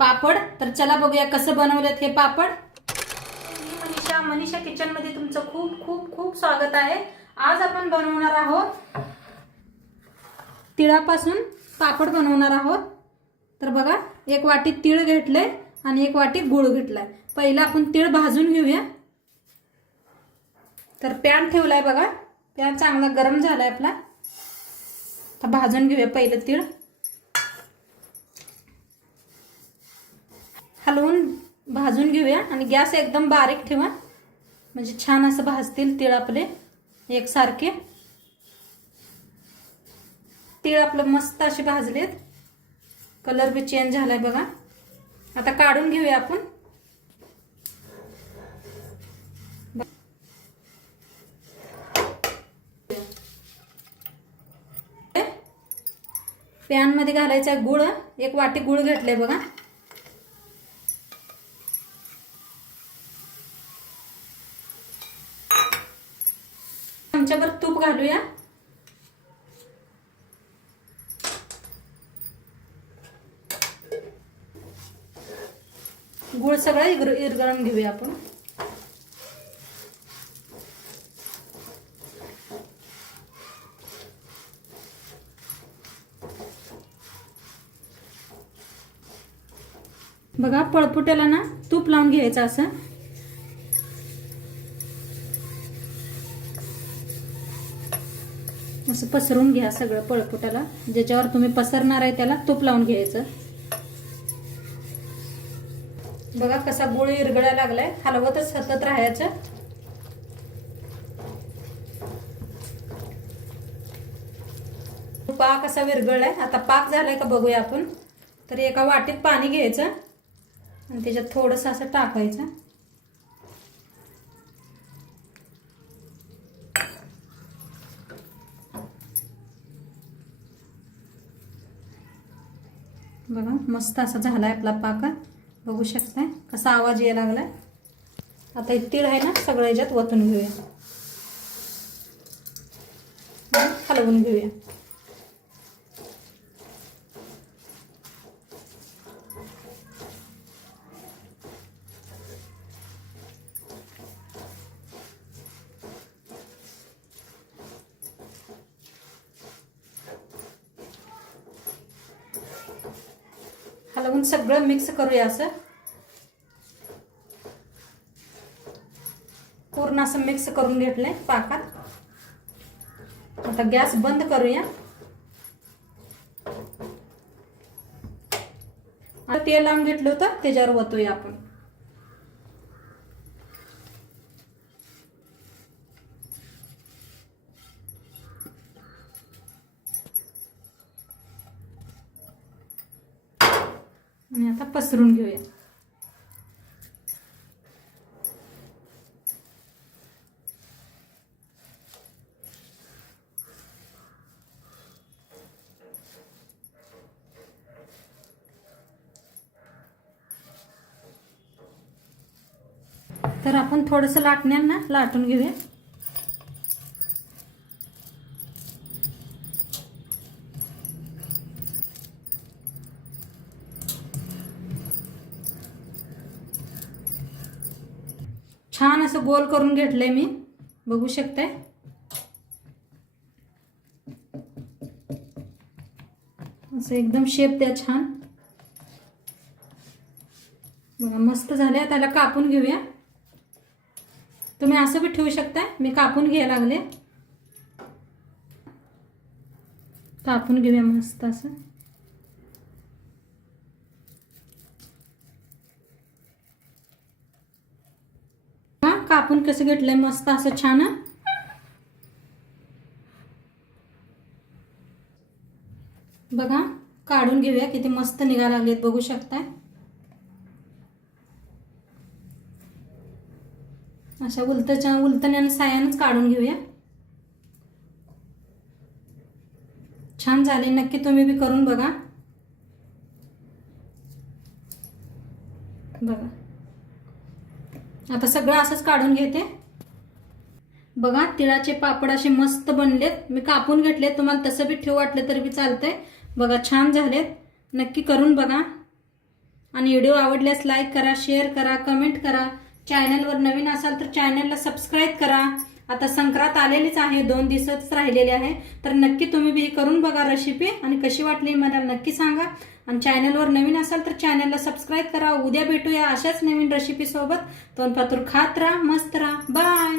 पापड। तर चला बघूया कसं बनवलेत हे पापड। मनीषा किचन मध्ये तुमचं खूप खूप खूप स्वागत आहे। आज आपण बनवणार आहोत तिळापासून पापड बनवणार आहोत। तर बघा, एक वाटी तीळ घेतले आणि एक वाटी गूळ घेतलाय। पहिला आपण तीळ भाजून घेऊया। तर पॅन ठेवलाय बघा, पॅन चांगला गरम झालाय आपला। तर भाजून घेऊया पहिलं तीळ। हलवून भाजून घेऊया आणि गॅस एकदम बारीक ठेवा, म्हणजे छान असं भाजतील तीळ आपले एकसारखे। तीळ आपलं मस्त असे भाजलेत, कलर बी चेंज झालाय बघा। आता काढून घेऊया आपण। पॅन मध्ये घालायचा गुळ, एक वाटी गुळ घेतले बघा। चमचाभर तूप घालूया। गुळ सगळं इरगळून घेऊया आपण। बघा, पळपुट्याला ना तूप लावून घ्यायचं असं। असं पसरून घ्या सगळं पळपुट्याला, ज्याच्यावर तुम्ही पसरणार आहे त्याला तूप लावून घ्यायचं। बघा कसा गुळ इरगळायला लागलाय, हलवतच सतत राहायचं। पाक असा विरघळलाय, आता पाक झालाय का बघूया आपण। तर एका वाटीत पाणी घ्यायचं आणि त्याच्यात थोडंसं असं टाकायचं। बघा मस्त असा झालाय आपला पाक, बघू शकताय कसा आवाज यायला लागलाय। आता हे तीळ आहे ना सगळं याच्यात वतून घेऊया, हलवून घेऊया। हलवून सगळं मिक्स करूया असं, पूर्ण असं मिक्स करून घेतलंय पाकात। आता गॅस बंद करूया। आता तेल लावून घेतलं होतं त्याच्यावर वतूया आपण। आणि आता पसरून घेऊया। तर आपण थोडंसं लाटण्यानं लाटून घेऊया। छान असं गोल करून घेतलंय मी, बघू शकताय। असं एकदम शेप द्या छान। बघा मस्त झाले। त्याला कापून घेऊया। तुम्ही असं भी ठेवू शकता, मी कापून घ्यायला लागले। कापून घेऊया मस्त असं। कापून कसं घेतलंय मस्त असं छान। बघा काढून घेऊया, किती मस्त निघायला लागलेत बघू शकताय। अशा उलटण्यानं सायानच काढून घेऊया। छान झाले, नक्की तुम्ही भी करून बघा। बघा आता सगळं असंच काढून घेते। बघा तिळाचे पापड असे मस्त बनलेत, मी कापून घेतले। तुम्हाला तसं बी ठेवू वाटलं तरी बी चालतंय। बघा छान झालेत, नक्की करून बघा। आणि व्हिडिओ आवडल्यास लाईक करा, शेअर करा, कमेंट करा. चॅनलवर नवीन असाल तर चॅनलला सबस्क्राईब करा. आता संक्रांत आलेलीच आहे, 2 दिवसच राहिलेले आहे, तर नक्की तुम्ही बी करून बघा रेसिपी आणि कशी वाटली मला नक्की सांगा. आणि चॅनलवर नवीन असाल तर चॅनलला सबस्क्राईब करा. उद्या भेटूया अशाच नवीन रेसिपी सोबत. तोंड पातूर खात राहा, मस्त राहा. बाय.